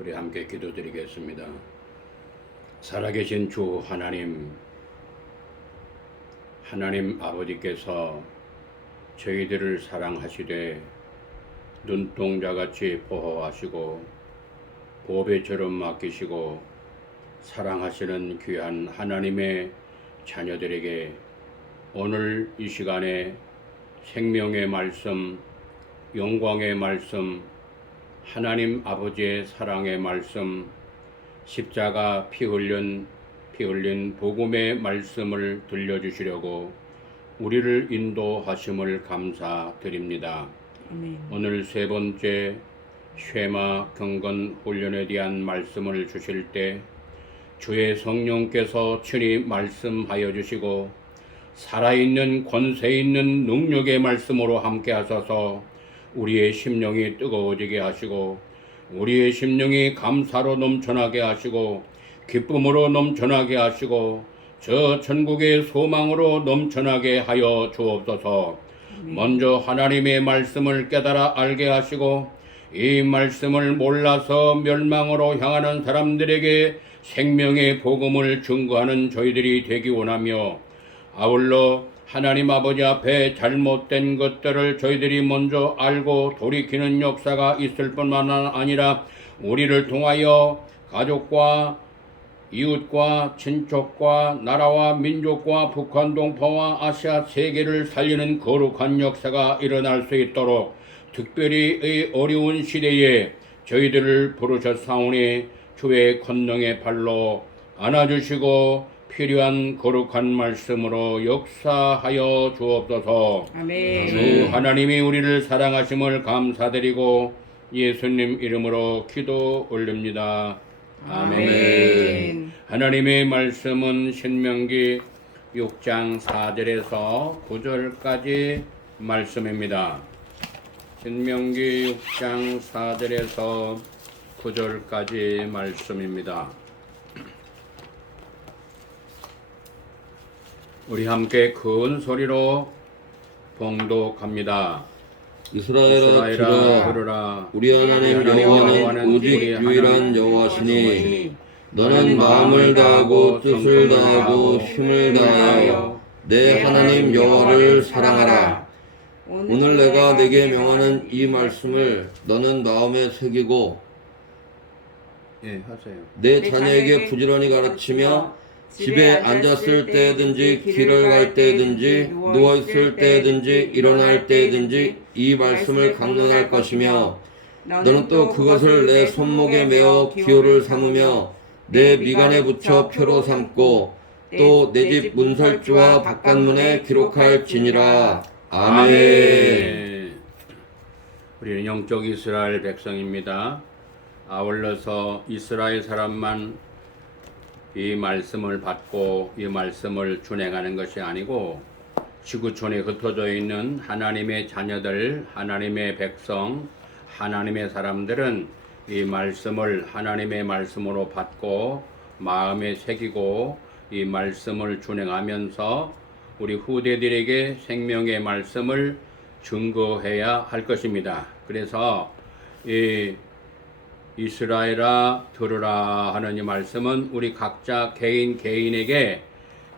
우리 함께 기도드리겠습니다. 살아계신 주 하나님 아버지께서 저희들을 사랑하시되 눈동자같이 보호하시고 보배처럼 맡기시고 사랑하시는 귀한 하나님의 자녀들에게 오늘 이 시간에 생명의 말씀, 영광의 말씀, 하나님 아버지의 사랑의 말씀, 십자가 피 흘린 복음의 말씀을 들려주시려고 우리를 인도하심을 감사드립니다. 오늘 세 번째 쉐마 경건 훈련에 대한 말씀을 주실 때 주의 성령께서 친히 말씀하여 주시고 살아있는 권세 있는 능력의 말씀으로 함께 하셔서 우리의 심령이 뜨거워지게 하시고 우리의 심령이 감사로 넘쳐나게 하시고 기쁨으로 넘쳐나게 하시고 저 천국의 소망으로 넘쳐나게 하여 주옵소서. 먼저 하나님의 말씀을 깨달아 알게 하시고 이 말씀을 몰라서 멸망으로 향하는 사람들에게 생명의 복음을 증거하는 저희들이 되기 원하며 아울러 하나님 아버지 앞에 잘못된 것들을 저희들이 먼저 알고 돌이키는 역사가 있을 뿐만 아니라 우리를 통하여 가족과 이웃과 친족과 나라와 민족과 북한 동포와 아시아 세계를 살리는 거룩한 역사가 일어날 수 있도록 특별히 이 어려운 시대에 저희들을 부르셨사오니 주의 권능의 발로 안아주시고 필요한 거룩한 말씀으로 역사하여 주옵소서. 아멘. 주 하나님이 우리를 사랑하심을 감사드리고 예수님 이름으로 기도 올립니다. 아멘. 하나님의 말씀은 신명기 6장 4절에서 9절까지 말씀입니다. 신명기 6장 4절에서 9절까지 말씀입니다. 우리 함께 큰 소리로 봉독합니다. 이스라엘아 들으라. 우리 하나님 여호와는 오직 유일한 여호와시니 너는 마음을 다하고 뜻을 다하고 힘을 다하여 내 하나님 여호와를 사랑하라. 오늘 내가 네게 명하는 이 말씀을 너는 마음에 새기고 내 자녀에게 부지런히 가르치며 집에 앉았을 때든지 길을 갈 때든지 누워있을 때든지 일어날 때든지 이 말씀을 강론할 것이며 너는 또 그것을 내 손목에 메어 기호를 삼으며 내 미간에 붙여 표로 삼고 또 내 집 문설주와 바깥문에 기록할지니라. 아멘. 우리는 영적 이스라엘 백성입니다. 아울러서 이스라엘 사람만 이 말씀을 받고 이 말씀을 준행하는 것이 아니고 지구촌에 흩어져 있는 하나님의 자녀들, 하나님의 백성, 하나님의 사람들은 이 말씀을 하나님의 말씀으로 받고 마음에 새기고 이 말씀을 준행하면서 우리 후대들에게 생명의 말씀을 증거해야 할 것입니다. 그래서 이 이스라엘아 들으라 하는 이 말씀은 우리 각자 개인에게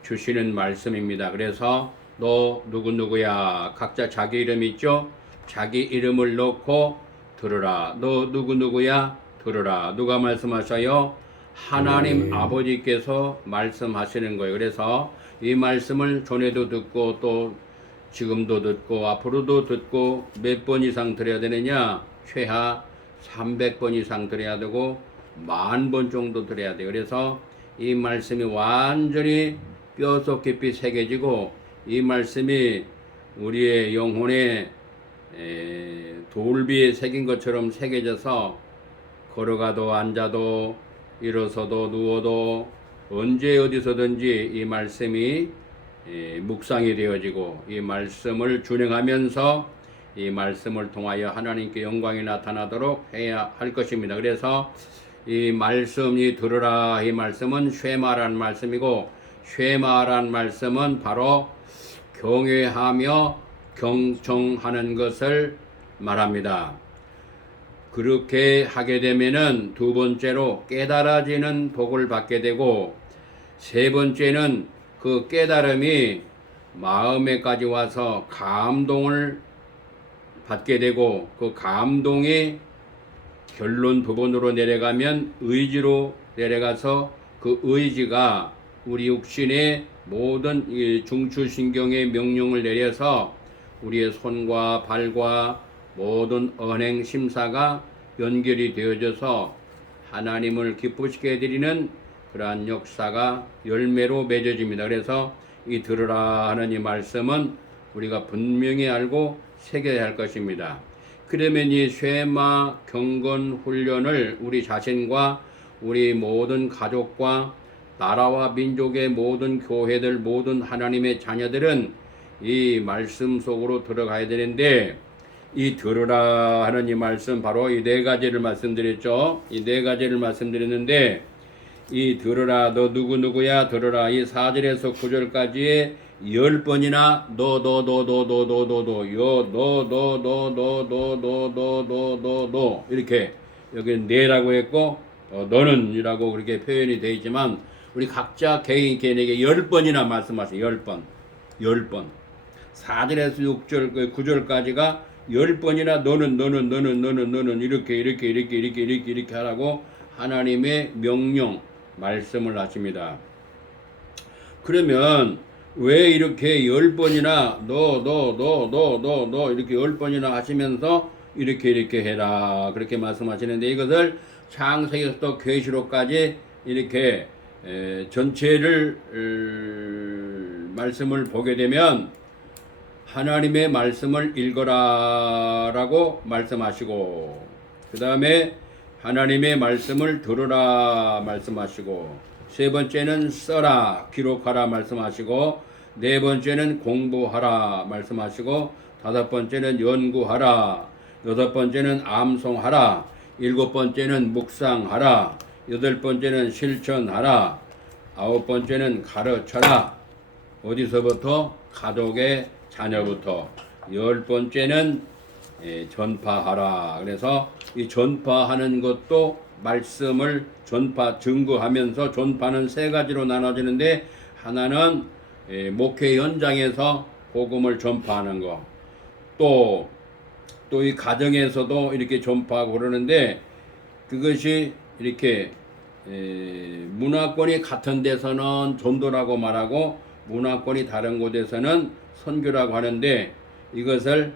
주시는 말씀입니다. 그래서 너 누구야 각자 자기 이름 있죠? 자기 이름을 넣고 들으라. 너 누구야 들으라. 누가 말씀하셔요? 하나님 아버지께서 말씀하시는 거예요. 그래서 이 말씀을 전에도 듣고 또 지금도 듣고 앞으로도 듣고 몇 번 이상 들어야 되느냐? 최하 300번 이상 들어야 되고 10,000번 정도 들어야 돼요. 그래서 이 말씀이 완전히 뼈속 깊이 새겨지고 이 말씀이 우리의 영혼에 돌비에 새긴 것처럼 새겨져서 걸어가도 앉아도 일어서도 누워도 언제 어디서든지 이 말씀이 묵상이 되어지고 이 말씀을 준행하면서 이 말씀을 통하여 하나님께 영광이 나타나도록 해야 할 것입니다. 그래서 이 말씀이 들으라 이 말씀은 쉐마란 말씀이고 쉐마란 말씀은 바로 경외하며 경청하는 것을 말합니다. 그렇게 하게 되면은 두 번째로 깨달아지는 복을 받게 되고, 세 번째는 그 깨달음이 마음에까지 와서 감동을 받게 되고, 그 감동이 결론 부분으로 내려가면 의지로 내려가서 그 의지가 우리 육신의 모든 이 중추신경의 명령을 내려서 우리의 손과 발과 모든 언행 심사가 연결이 되어져서 하나님을 기쁘시게 해드리는 그러한 역사가 열매로 맺어집니다. 그래서 이 들으라 하는 이 말씀은 우리가 분명히 알고 새겨야 할 것입니다. 그러면 이 쇠마 경건 훈련을 우리 자신과 우리 모든 가족과 나라와 민족의 모든 교회들, 모든 하나님의 자녀들은 이 말씀 속으로 들어가야 되는데, 이 들으라 하는 이 말씀, 바로 이 네 가지를 말씀드렸죠. 이 네 가지를 말씀드렸는데, 이 들으라, 너 누구누구야 들으라, 이 4절에서 9절까지의 10번이나 너 이렇게 여기 네라고 했고, 너는 이라고 그렇게 표현이 되어 있지만, 우리 각자 개인에게 10번이나 말씀하세요. 10번 4절에서 6절 9절까지가 10번이나 너는 이렇게 하라고 하나님의 명령 말씀을 하십니다. 그러면 왜 이렇게 10번이나 너 이렇게 10번이나 하시면서 이렇게 해라 그렇게 말씀하시는데, 이것을 창세기부터 계시록까지 이렇게 전체를 말씀을 보게 되면 하나님의 말씀을 읽어라라고 말씀하시고, 그 다음에 하나님의 말씀을 들으라 말씀하시고, 세 번째는 써라 기록하라 말씀하시고, 네 번째는 공부하라 말씀하시고, 다섯 번째는 연구하라, 여섯 번째는 암송하라, 일곱 번째는 묵상하라, 여덟 번째는 실천하라, 아홉 번째는 가르쳐라. 어디서부터? 가족의 자녀부터. 열 번째는 전파하라. 그래서 이 전파하는 것도 말씀을 증거하면서, 전파는 세 가지로 나눠지는데, 하나는 목회 현장에서 복음을 전파하는 거, 또 이 가정에서도 이렇게 전파하고 그러는데, 그것이 이렇게 문화권이 같은 데서는 전도라고 말하고 문화권이 다른 곳에서는 선교라고 하는데, 이것을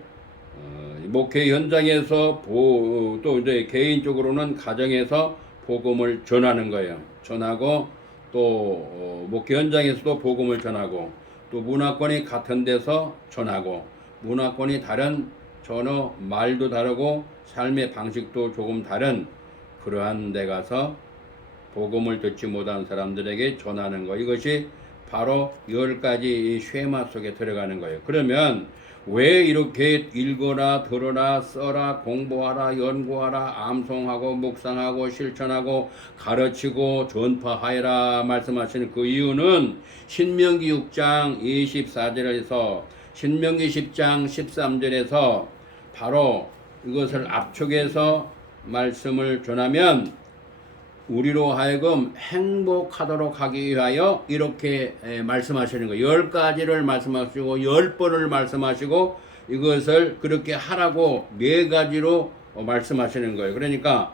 목회 현장에서 또 이제 개인적으로는 가정에서 복음을 전하는 거예요. 전하고 또 목회 현장에서도 복음을 전하고, 또 문화권이 같은 데서 전하고, 문화권이 다른 전혀 말도 다르고 삶의 방식도 조금 다른 그러한 데 가서 복음을 듣지 못한 사람들에게 전하는 거, 이것이 바로 10가지 이 쉐마 속에 들어가는 거예요. 그러면 왜 이렇게 읽어라, 들어라, 써라, 공부하라, 연구하라, 암송하고, 묵상하고, 실천하고, 가르치고, 전파하여라 말씀하시는 그 이유는 신명기 6장 24절에서 신명기 10장 13절에서 바로 이것을 압축해서 말씀을 전하면 우리로 하여금 행복하도록 하기 위하여 이렇게 말씀하시는 거예요. 10가지를 말씀하시고 10번을 말씀하시고, 이것을 그렇게 하라고 4가지로 말씀하시는 거예요. 그러니까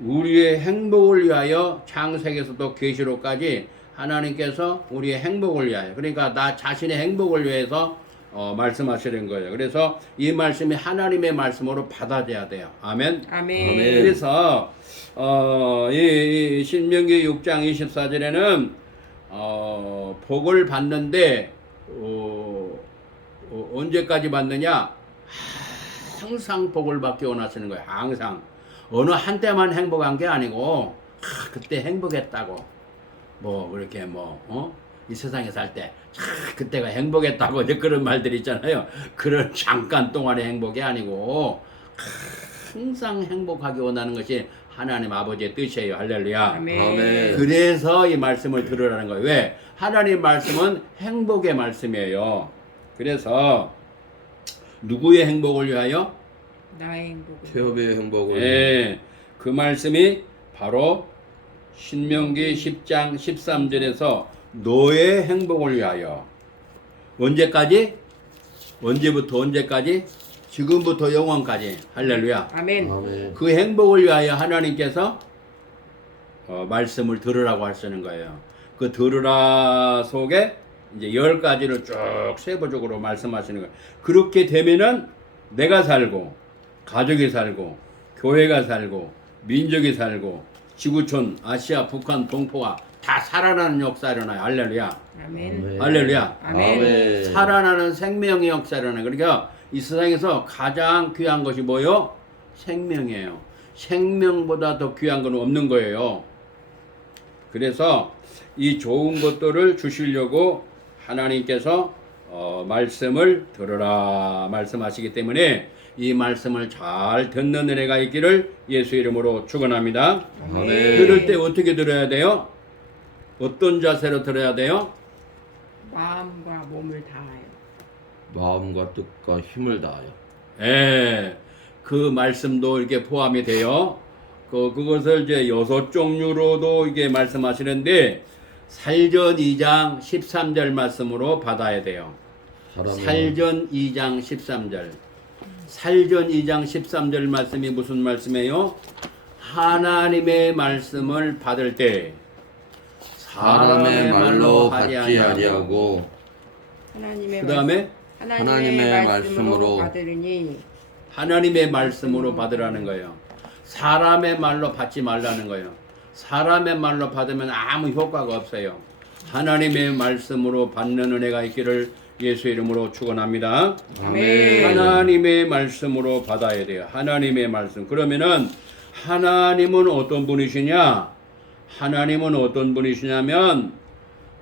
우리의 행복을 위하여 창세기에서도 계시록까지 하나님께서 우리의 행복을 위하여, 그러니까 나 자신의 행복을 위해서 말씀하시는 거예요. 그래서 이 말씀이 하나님의 말씀으로 받아져야 돼요. 아멘. 아멘. 그래서 이 신명기 6장 24절에는 복을 받는데 언제까지 받느냐? 항상 복을 받기 원하시는 거예요. 항상. 어느 한때만 행복한 게 아니고 그때 행복했다고 그렇게 이 세상에 살 때 그때가 행복했다고 이제 그런 말들이 있잖아요. 그런 잠깐 동안의 행복이 아니고 항상 행복하기 원하는 것이 하나님 아버지의 뜻이에요. 할렐루야. 아멘. 그래서 이 말씀을 들으라는 거예요. 왜? 하나님 말씀은 행복의 말씀이에요. 그래서 누구의 행복을 위하여? 나의 행복은 태엽의 행복은 예, 그 말씀이 바로 신명기 10장 13절에서 너의 행복을 위하여 언제까지? 언제부터 언제까지? 지금부터 영원까지. 할렐루야. 아멘. 아멘. 그 행복을 위하여 하나님께서 말씀을 들으라고 하시는 거예요. 그 들으라 속에 이제 10가지를 쭉 세부적으로 말씀하시는 거예요. 그렇게 되면은 내가 살고 가족이 살고 교회가 살고 민족이 살고 지구촌 아시아 북한 동포가 다 살아나는 역사 일어나요. 할렐루야. 아멘. 할렐루야. 아멘. 살아나는 생명의 역사 일어나요. 그러니까 이 세상에서 가장 귀한 것이 뭐요? 생명이에요. 생명보다 더 귀한 건 없는 거예요. 그래서 이 좋은 것들을 주시려고 하나님께서 말씀을 들으라 말씀하시기 때문에 이 말씀을 잘 듣는 은혜가 있기를 예수 이름으로 축원합니다. 아멘. 들을 때 어떻게 들어야 돼요? 어떤 자세로 들어야 돼요? 마음과 몸을 다하여. 마음과 뜻과 힘을 다하여. 예, 그 말씀도 이렇게 포함이 돼요. 그것을 이제 6종류로도 이게 말씀하시는데 살전 2장 13절 말씀으로 받아야 돼요. 살전 2장 13절. 살전 2장 13절 말씀이 무슨 말씀이에요? 하나님의 말씀을 받을 때 사람의 말로 받지 아니하고 하나님의 그 다음에 하나님의 말씀으로 말씀으로 받으리니 하나님의 말씀으로 받으라는 거예요. 사람의 말로 받지 말라는 거예요. 사람의 말로 받으면 아무 효과가 없어요. 하나님의 말씀으로 받는 은혜가 있기를 예수 이름으로 축원합니다. 아멘. 하나님의 말씀으로 받아야 돼요. 하나님의 말씀. 그러면은 하나님은 어떤 분이시냐? 하나님은 어떤 분이시냐면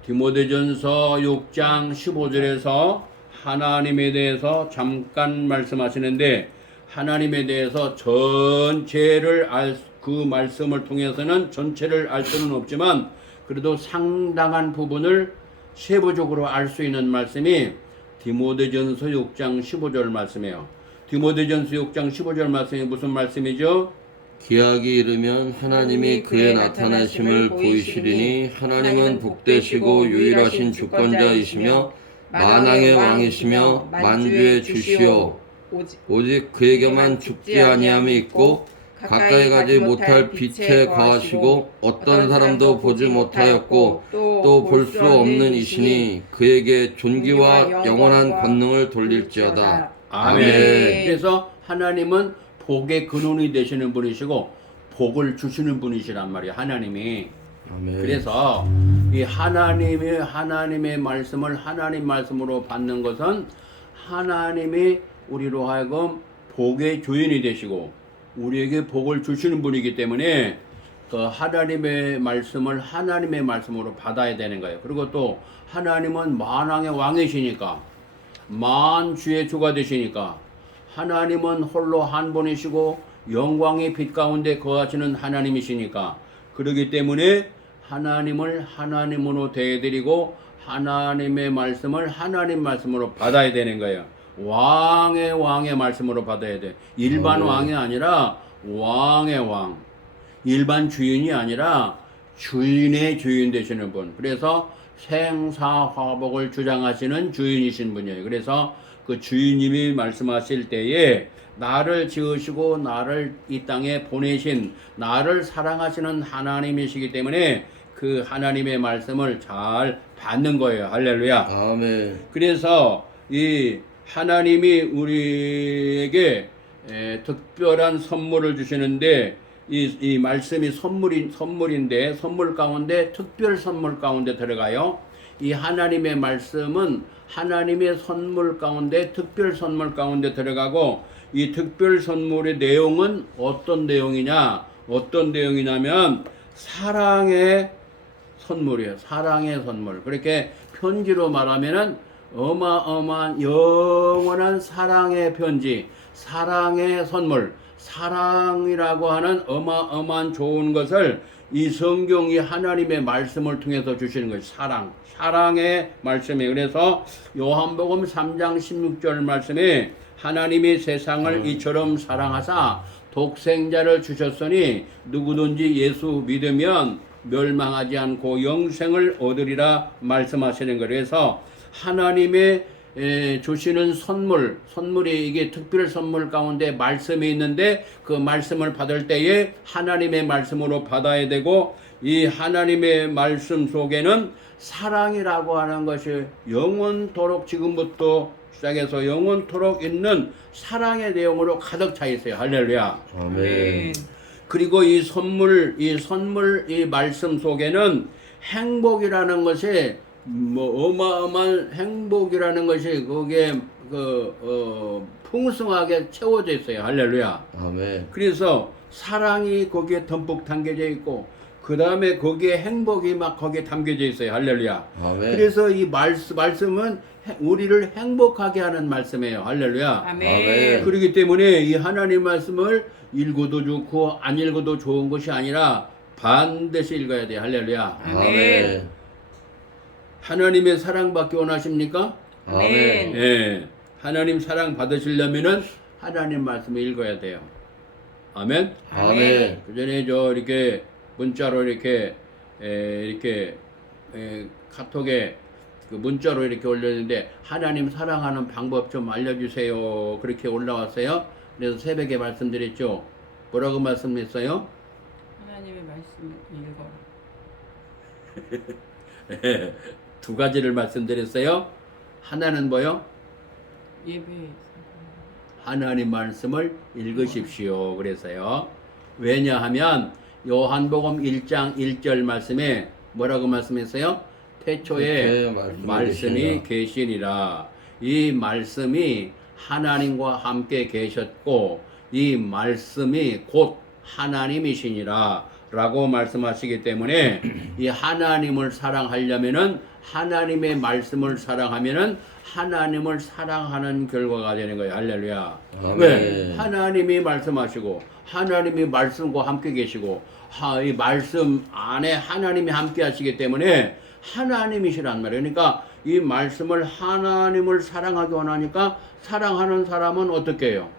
디모데전서 6장 15절에서 하나님에 대해서 잠깐 말씀하시는데 하나님에 대해서 전체를 그 말씀을 통해서는 전체를 알 수는 없지만 그래도 상당한 부분을 세부적으로 알 수 있는 말씀이 디모데전서 6장 15절 말씀이에요. 디모데전서 6장 15절 말씀이 무슨 말씀이죠? 기약이 이르면 하나님이 그의 나타나심을 보이시리니 하나님은 복되시고 유일하신 주권자이시며 만왕의 왕이시며 만주의 주시오. 오직 그에게만 죽지 아니함이 있고 가까이 가지 못할 빛에 거하시고 어떤 사람도 보지 못하였고 또 볼 수 없는 이시니 그에게 존귀와 영원한 권능을 돌릴지어다. 아멘. 그래서 하나님은 복의 근원이 되시는 분이시고 복을 주시는 분이시란 말이에요. 하나님이. 아멘. 그래서 이 하나님의 말씀을 하나님 말씀으로 받는 것은 하나님이 우리로 하여금 복의 주인이 되시고 우리에게 복을 주시는 분이기 때문에 그 하나님의 말씀을 하나님의 말씀으로 받아야 되는 거예요. 그리고 또 하나님은 만왕의 왕이시니까 만주의 주가 되시니까 하나님은 홀로 한 분이시고 영광의 빛 가운데 거하시는 하나님이시니까 그렇기 때문에 하나님을 하나님으로 대해드리고 하나님의 말씀을 하나님 말씀으로 받아야 되는 거예요. 왕의 말씀으로 받아야 돼. 일반 왕이 아니라 왕의 왕. 일반 주인이 아니라 주인의 주인 되시는 분. 그래서 생사화복을 주장하시는 주인이신 분이에요. 그래서 그 주인님이 말씀하실 때에 나를 지으시고 나를 이 땅에 보내신 나를 사랑하시는 하나님이시기 때문에 그 하나님의 말씀을 잘 받는 거예요. 할렐루야. 아멘. 그래서 이 하나님이 우리에게 특별한 선물을 주시는데 이 말씀이 선물인데 선물 가운데 특별 선물 가운데 들어가요. 이 하나님의 말씀은 하나님의 선물 가운데 특별 선물 가운데 들어가고 이 특별 선물의 내용은 어떤 내용이냐면 사랑의 선물이에요. 사랑의 선물. 그렇게 편지로 말하면은 어마어마한 영원한 사랑의 편지, 사랑의 선물, 사랑이라고 하는 어마어마한 좋은 것을 이 성경이 하나님의 말씀을 통해서 주시는 것이 사랑의 말씀이에요. 그래서 요한복음 3장 16절 말씀에 하나님이 세상을 이처럼 사랑하사 독생자를 주셨으니 누구든지 예수 믿으면 멸망하지 않고 영생을 얻으리라 말씀하시는 거예요. 그래서 하나님의 주시는 선물이 이게 특별 선물 가운데 말씀이 있는데 그 말씀을 받을 때에 하나님의 말씀으로 받아야 되고 이 하나님의 말씀 속에는 사랑이라고 하는 것이 영원토록 지금부터 시작해서 영원토록 있는 사랑의 내용으로 가득 차 있어요. 할렐루야. 아멘. 그리고 이 말씀 속에는 행복이라는 것이 어마어마한 행복이라는 것이 거기에 풍성하게 채워져 있어요. 할렐루야. 아멘. 그래서 사랑이 거기에 듬뿍 담겨져 있고 그 다음에 거기에 행복이 막 거기에 담겨져 있어요. 할렐루야. 아멘. 그래서 이 말씀은 우리를 행복하게 하는 말씀이에요. 할렐루야. 아멘. 그렇기 때문에 이 하나님 말씀을 읽어도 좋고 안 읽어도 좋은 것이 아니라 반드시 읽어야 돼요. 할렐루야. 아멘. 하나님의 사랑받기 원하십니까? 아멘. 예. 하나님 사랑 받으시려면은 하나님 말씀을 읽어야 돼요. 아멘. 아멘. 그 전에 이렇게 문자로 이렇게 카톡에 그 문자로 이렇게 올렸는데 하나님 사랑하는 방법 좀 알려주세요. 그렇게 올라왔어요. 그래서 새벽에 말씀드렸죠. 뭐라고 말씀했어요? 하나님의 말씀을 읽어라. 두 가지를 말씀드렸어요. 하나는 뭐요? 예배에서. 하나님 말씀을 읽으십시오. 그래서요. 왜냐하면 요한복음 1장 1절 말씀에 뭐라고 말씀했어요? 태초에 말씀이 계시니라. 이 말씀이 하나님과 함께 계셨고 이 말씀이 곧 하나님이시니라 라고 말씀하시기 때문에 이 하나님을 사랑하려면은 하나님의 말씀을 사랑하면은 하나님을 사랑하는 결과가 되는 거예요. 할렐루야. 아멘. 왜? 하나님이 말씀하시고 하나님이 말씀과 함께 계시고 이 말씀 안에 하나님이 함께 하시기 때문에 하나님이시란 말이에요. 그러니까 이 말씀을 하나님을 사랑하기 원하니까 사랑하는 사람은 어떻게 해요?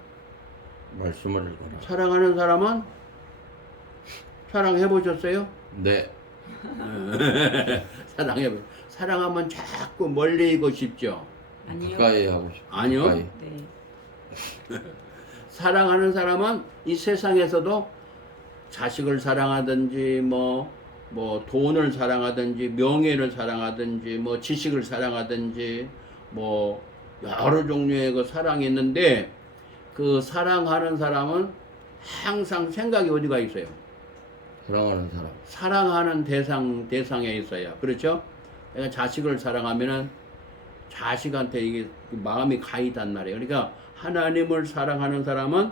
말씀을 읽어라. 사랑하는 사람은 사랑해 보셨어요? 네. 사랑하면 자꾸 멀리 있고 싶죠. 아니요. 가까이 하고 싶어. 아니요. 가까이. 네. 사랑하는 사람은 이 세상에서도 자식을 사랑하든지 뭐 돈을 사랑하든지 명예를 사랑하든지 뭐 지식을 사랑하든지 뭐 여러 종류의 그 사랑이 있는데 그 사랑하는 사람은 항상 생각이 어디가 있어요? 사랑하는 사람. 사랑하는 대상에 있어요. 그렇죠? 내가 자식을 사랑하면은 자식한테 이게 마음이 가 있단 말이에요. 그러니까 하나님을 사랑하는 사람은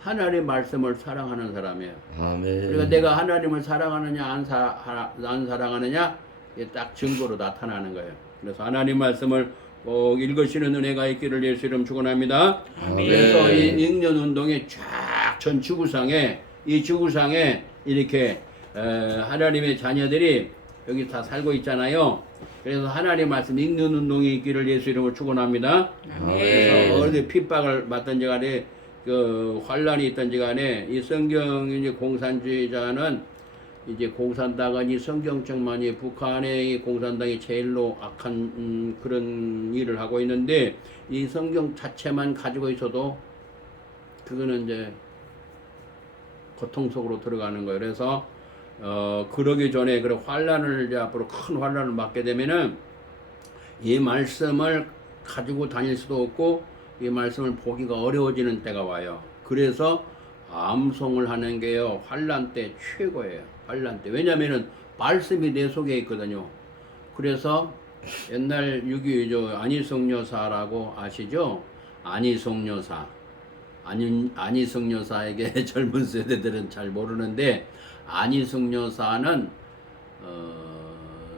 하나님 말씀을 사랑하는 사람이에요. 아멘. 그러니까 내가 하나님을 사랑하느냐 안 사랑하느냐 이게 딱 증거로 나타나는 거예요. 그래서 하나님 말씀을 꼭 읽으시는 은혜가 있기를 예수 이름 축원합니다. 아멘. 그래서 이 읽는 운동이 쫙 전 지구상에 이렇게 하나님의 자녀들이 여기 다 살고 있잖아요. 그래서 하나님 말씀 읽는 운동이 있기를 예수 이름으로 축원합니다. 그래서 아멘. 어디 핍박을 받든지 간에 그 환란이 있든지 간에 이 성경 이제 공산주의자는 이제 공산당은 이 성경책만이 북한의 이 공산당이 제일로 악한 그런 일을 하고 있는데 이 성경 자체만 가지고 있어도 그거는 이제 고통 속으로 들어가는 거예요. 그래서 그러기 전에 그런 환란을 이제 앞으로 큰 환란을 맞게 되면은 이 말씀을 가지고 다닐 수도 없고 이 말씀을 보기가 어려워지는 때가 와요. 그래서 암송을 하는 게요 환란 때 최고예요. 환란 때. 왜냐면은 말씀이 내 속에 있거든요. 그래서 옛날 6.25 안희성 여사라고 아시죠? 안희성 여사. 안희성 여사에게 젊은 세대들은 잘 모르는데 안희성 여사는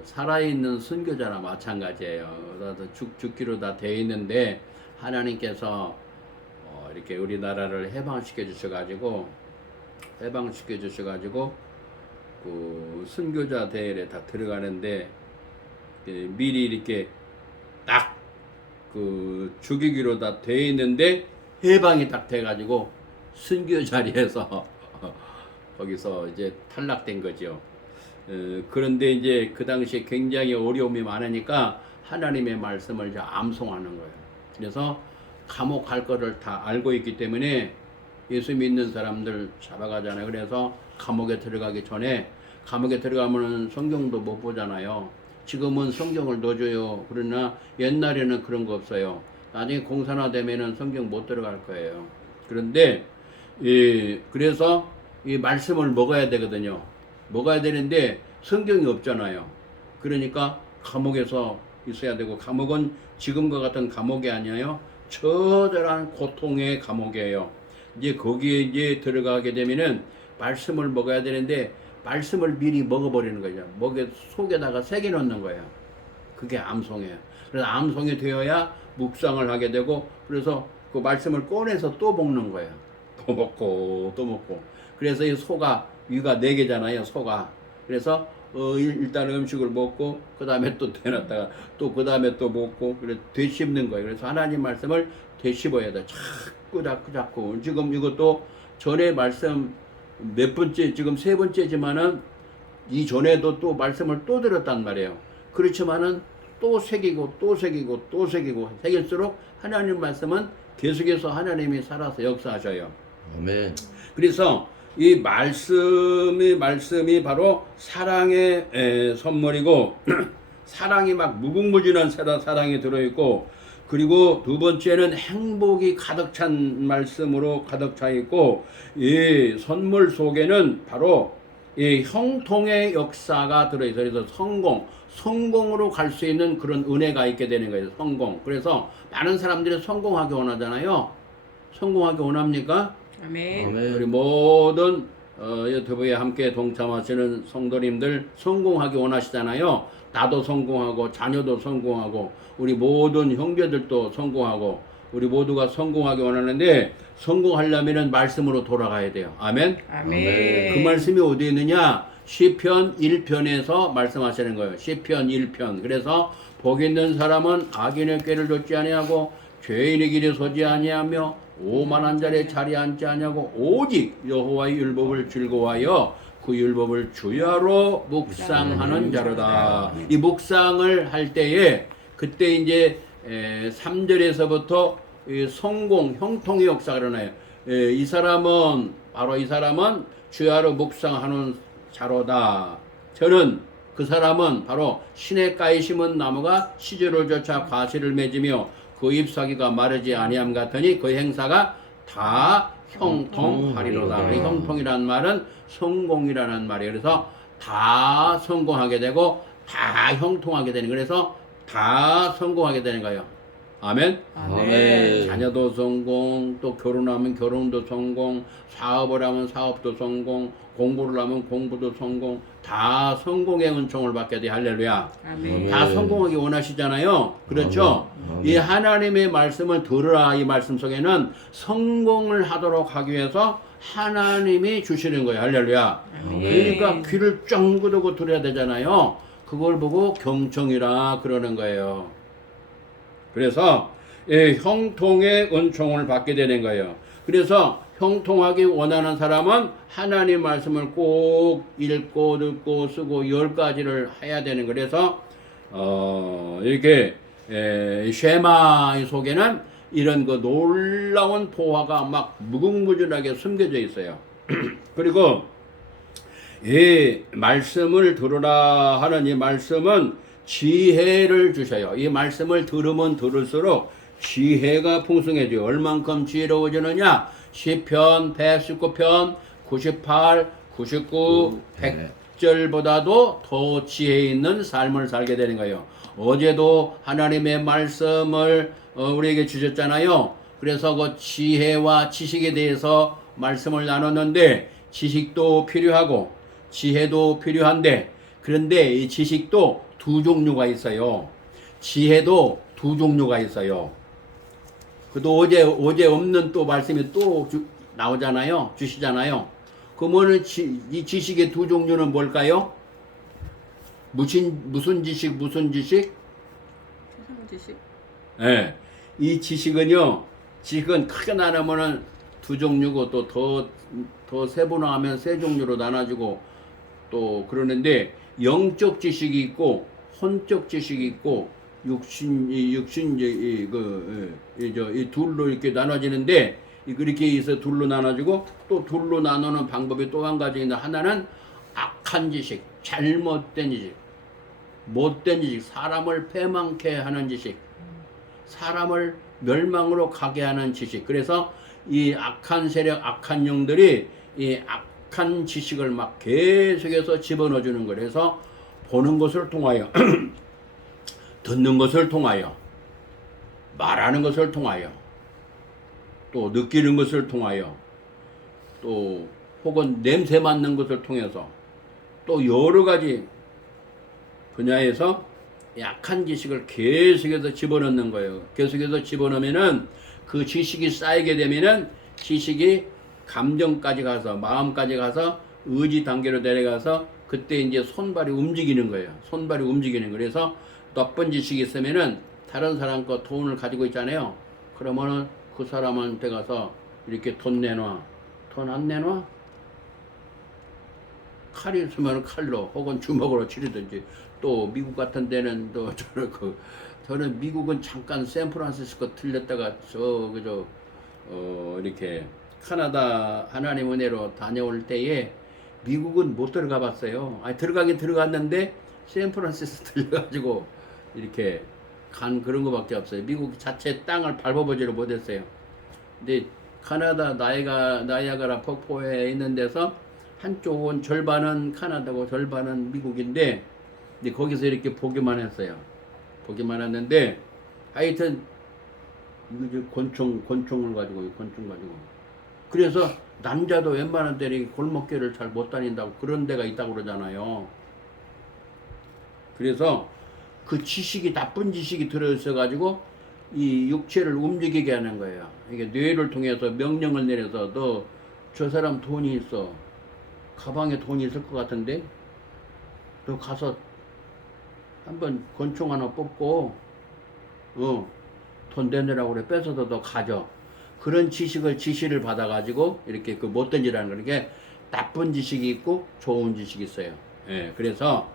살아있는 선교자나 마찬가지예요. 죽기로 다 돼 있는데 하나님께서 이렇게 우리나라를 해방시켜 주셔가지고 그 선교자 대회에 다 들어가는데 미리 이렇게 딱 그 죽이기로 다 돼 있는데 해방이 딱 돼가지고 선교 자리에서 거기서 이제 탈락된 거죠. 그런데 이제 그 당시에 굉장히 어려움이 많으니까 하나님의 말씀을 이제 암송하는 거예요. 그래서 감옥 갈 거를 다 알고 있기 때문에 예수 믿는 사람들 잡아가잖아요. 그래서 감옥에 들어가기 전에 감옥에 들어가면 성경도 못 보잖아요. 지금은 성경을 넣어줘요. 그러나 옛날에는 그런 거 없어요. 나중에 공산화되면은 성경 못 들어갈 거예요. 그런데 그래서 이 말씀을 먹어야 되거든요. 먹어야 되는데 성경이 없잖아요. 그러니까 감옥에서 있어야 되고, 감옥은 지금과 같은 감옥이 아니에요. 처절한 고통의 감옥이에요. 이제 거기에 이제 들어가게 되면은 말씀을 먹어야 되는데 말씀을 미리 먹어버리는 거죠. 목에 속에다가 새겨 넣는 거예요. 그게 암송이에요. 그래서 암송이 되어야 묵상을 하게 되고, 그래서 그 말씀을 꺼내서 또 먹는 거예요. 또 먹고 또 먹고. 그래서 이 소가 위가 4개잖아요. 소가. 그래서 일단 음식을 먹고 그 다음에 또 되놨다가 또 그 다음에 또 먹고, 그래 되씹는 거예요. 그래서 하나님 말씀을 되씹어야 돼. 자꾸 지금 이것도 전에 말씀 몇 번째, 지금 3번째지만은 이 전에도 또 말씀을 또 들었단 말이에요. 그렇지만은 또 새기고 또 새기고 또 새기고 새길수록 하나님 말씀은 계속해서 하나님이 살아서 역사하셔요. 아멘. 그래서 이 말씀이 바로 사랑의 선물이고 사랑이 막 무궁무진한 사랑이 들어있고, 그리고 두 번째는 행복이 가득 찬 말씀으로 가득 차 있고, 이 선물 속에는 바로 이 형통의 역사가 들어있어요. 그래서 성공으로 갈 수 있는 그런 은혜가 있게 되는 거예요. 성공. 그래서 많은 사람들이 성공하기 원하잖아요. 성공하기 원합니까? 아멘. 아멘. 우리 모든 유튜브에 함께 동참하시는 성도님들 성공하기 원하시잖아요. 나도 성공하고 자녀도 성공하고 우리 모든 형제들도 성공하고 우리 모두가 성공하기 원하는데, 성공하려면 말씀으로 돌아가야 돼요. 아멘. 아멘. 그 말씀이 어디에 있느냐? 시편 1편에서 말씀하시는 거예요. 시편 1편. 그래서 복 있는 사람은 악인의 꾀를 좇지 아니하고 죄인의 길에 서지 아니하며 오만한 자리에 자리에 앉지 아니하고 오직 여호와의 율법을 즐거워하여 그 율법을 주야로 묵상하는 자로다. 이 묵상을 할 때에 그때 이제 3절에서부터 성공, 형통의 역사가 일어나요. 이 사람은 주야로 묵상하는 자로다. 저는 그 사람은 바로 시냇가에 심은 나무가 시절을 쫓아 과실을 맺으며 그 잎사귀가 마르지 아니함 같으니 그 행사가 다 형통하리로다. 그 형통이라는 말은 성공이라는 말이에요. 그래서 다 성공하게 되고 다 형통하게 되는, 그래서 다 성공하게 되는 거예요. 아멘. 아멘. 자녀도 성공, 또 결혼하면 결혼도 성공, 사업을 하면 사업도 성공, 공부를 하면 공부도 성공, 다 성공의 은총을 받게 돼. 할렐루야. 아멘. 다 성공하기 원하시잖아요. 그렇죠? 아멘. 이 하나님의 말씀을 들으라. 이 말씀 속에는 성공을 하도록 하기 위해서 하나님이 주시는 거예요. 할렐루야. 아멘. 그러니까 귀를 쫑그르고 들어야 되잖아요. 그걸 보고 경청이라 그러는 거예요. 그래서 형통의 은총을 받게 되는 거예요. 그래서 형통하기 원하는 사람은 하나님 말씀을 꼭 읽고 듣고 쓰고 10가지를 해야 되는 거예요. 그래서 이렇게 쉐마 속에는 이런 그 놀라운 포화가 막 무궁무진하게 숨겨져 있어요. 그리고 이 말씀을 들으라 하는 이 말씀은 지혜를 주셔요. 이 말씀을 들으면 들을수록 지혜가 풍성해져요. 얼만큼 지혜로워지느냐? 시편 119편 98, 99, 100절보다도 더 지혜 있는 삶을 살게 되는 거예요. 어제도 하나님의 말씀을 우리에게 주셨잖아요. 그래서 그 지혜와 지식에 대해서 말씀을 나눴는데, 지식도 필요하고 지혜도 필요한데, 그런데 이 지식도 두 종류가 있어요. 지혜도 두 종류가 있어요. 그도 어제 없는 또 말씀이 또 나오잖아요. 주시잖아요. 그러면은 이 지식의 두 종류는 뭘까요? 무슨 지식, 무슨 지식? 세상 지식. 예. 이 지식은 크게 나누면은 두 종류고 또 더 세분화하면 세 종류로 나눠지고 또 그러는데 영적 지식이 있고 혼적 지식이 있고 이 둘로 이렇게 나눠지는데 이렇게 해서 둘로 나눠지고 또 둘로 나누는 방법이 또 한 가지 있는데 하나는 악한 지식, 잘못된 지식, 못된 지식, 사람을 패망케 하는 지식, 사람을 멸망으로 가게 하는 지식. 그래서 이 악한 세력, 악한 영들이 이 악한 지식을 막 계속해서 집어넣어 주는 거예요. 그래서 보는 것을 통하여 듣는 것을 통하여 말하는 것을 통하여 또 느끼는 것을 통하여 또 혹은 냄새 맡는 것을 통해서 또 여러 가지 분야에서 약한 지식을 계속해서 집어넣는 거예요. 계속해서 집어넣으면은 그 지식이 쌓이게 되면은 지식이 감정까지 가서 마음까지 가서 의지 단계로 내려가서 그때 이제 손발이 움직이는 거예요. 손발이 움직이는 거예요. 그래서 나쁜 지식이 있으면은 다른 사람 거 돈을 가지고 있잖아요. 그러면은 그 사람한테 가서 이렇게 돈 내놔. 돈 안 내놔? 칼이 있으면 칼로 혹은 주먹으로 치르든지 또 미국 같은 데는 또 저는 미국은 잠깐 샌프란시스코 들렸다가 이렇게 카나다 하나님 은혜로 다녀올 때에 미국은 못 들어가 봤어요. 아니 들어가긴 들어갔는데 샌프란시스코 들려가지고 이렇게 간 그런 거밖에 없어요. 미국 자체 땅을 밟아보지를 못했어요. 근데 카나다 나이아가라 폭포에 있는 데서 한쪽은 절반은 카나다고 절반은 미국인데 근데 거기서 이렇게 보기만 했어요. 보기만 했는데 하여튼 이거 권총을 가지고 권총 가지고 그래서 남자도 웬만한 데는 골목길을 잘 못 다닌다고 그런 데가 있다고 그러잖아요. 그래서 그 지식이 나쁜 지식이 들어있어 가지고 이 육체를 움직이게 하는 거예요. 이게 뇌를 통해서 명령을 내려서 너 저 사람 돈이 있어. 가방에 돈이 있을 것 같은데 너 가서 한번 권총 하나 뽑고 돈 내느라고 그래. 뺏어서 너 가져. 그런 지시를 받아가지고 이렇게 그 못된 짓 하는 거예요. 이게 나쁜 지식이 있고 좋은 지식이 있어요. 예, 그래서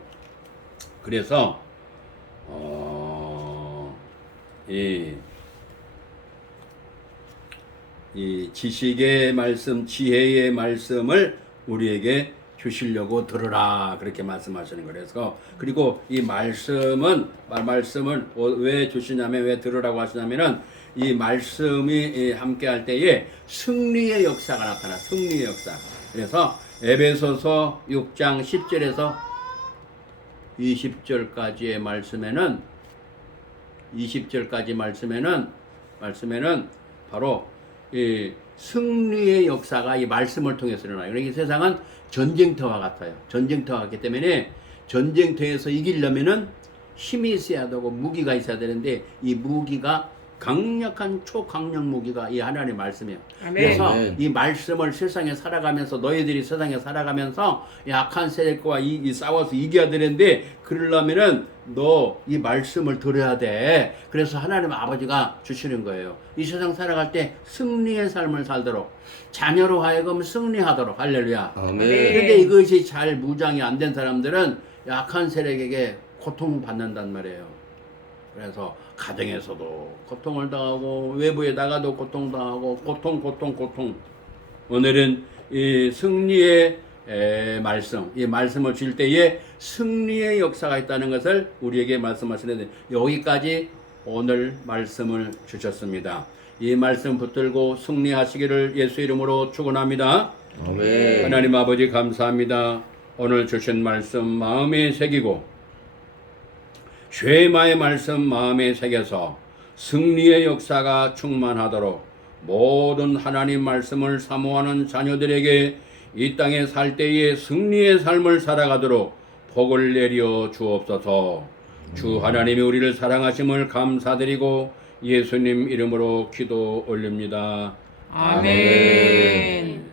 이 지식의 말씀, 지혜의 말씀을 우리에게 주시려고 들으라 그렇게 말씀하시는 거예요. 그래서 그리고 이 말씀을 왜 주시냐면 왜 들으라고 하시냐면은 이 말씀이 함께 할 때에 승리의 역사가 나타나. 승리의 역사. 그래서 에베소서 6장 10절에서 20절까지의 말씀에는 바로 이 승리의 역사가 이 말씀을 통해서 일어나요. 그러니까 이 세상은 전쟁터와 같아요. 전쟁터와 같기 때문에 전쟁터에서 이기려면은 힘이 있어야 되고 무기가 있어야 되는데 이 무기가 강력한 초강력 무기가 이 하나님의 말씀이에요. 아멘. 그래서 아멘. 이 말씀을 세상에 살아가면서 너희들이 세상에 살아가면서 약한 세력과 싸워서 이겨야 되는데 그러려면은 너 이 말씀을 들어야 돼. 그래서 하나님 아버지가 주시는 거예요. 이 세상 살아갈 때 승리의 삶을 살도록 자녀로 하여금 승리하도록 할렐루야. 아멘. 그런데 이것이 잘 무장이 안 된 사람들은 약한 세력에게 고통받는단 말이에요. 그래서 가정에서도 고통을 당하고 외부에 나가도 고통당하고 고통. 오늘은 이 승리의 말씀, 이 말씀을 줄 때에 승리의 역사가 있다는 것을 우리에게 말씀하시는데 여기까지 오늘 말씀을 주셨습니다. 이 말씀 붙들고 승리하시기를 예수 이름으로 축원합니다. 아멘. 하나님 아버지 감사합니다. 오늘 주신 말씀 마음에 새기고 쉐마의 말씀 마음에 새겨서 승리의 역사가 충만하도록 모든 하나님 말씀을 사모하는 자녀들에게 이 땅에 살 때에 승리의 삶을 살아가도록 복을 내려 주옵소서. 주 하나님이 우리를 사랑하심을 감사드리고 예수님 이름으로 기도 올립니다. 아멘.